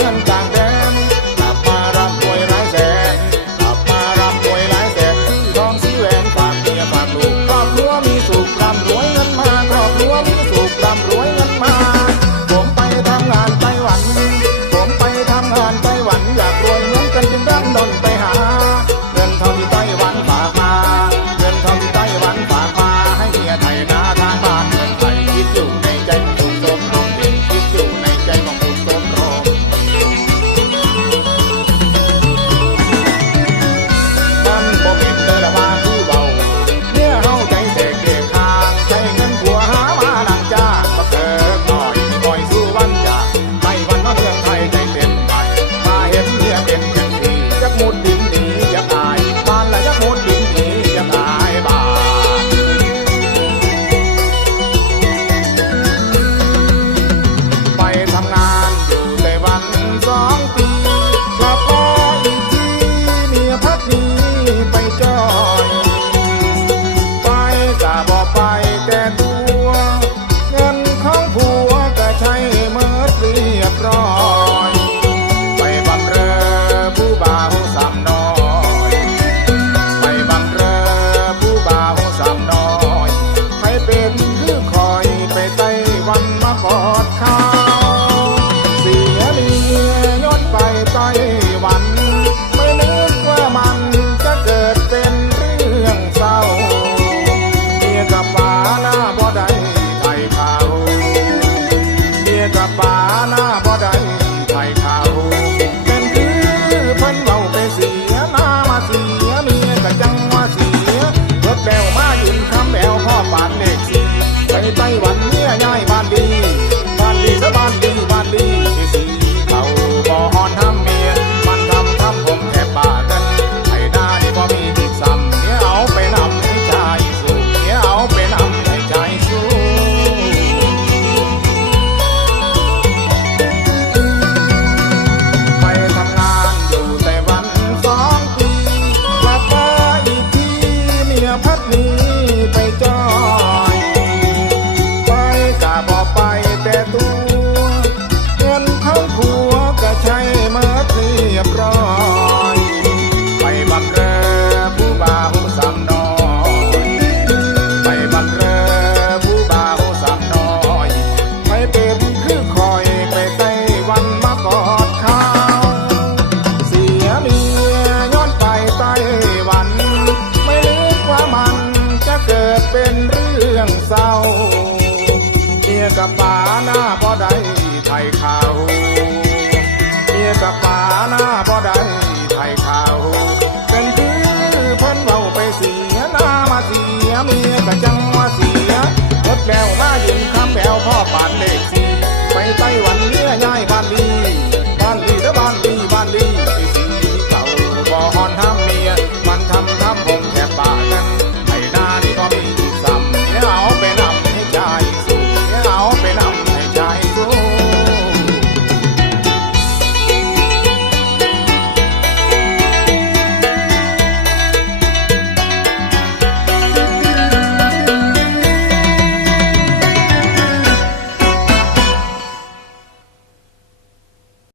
ขับมารับรวยหลายแสนกลับมารับรวยหลายแสนจองซื้แหวนฝากเมียฝากลูกครอบครัวมีสุขร่ำรวย আমি แล้วล่าหญิงคำแผวพ่อป่า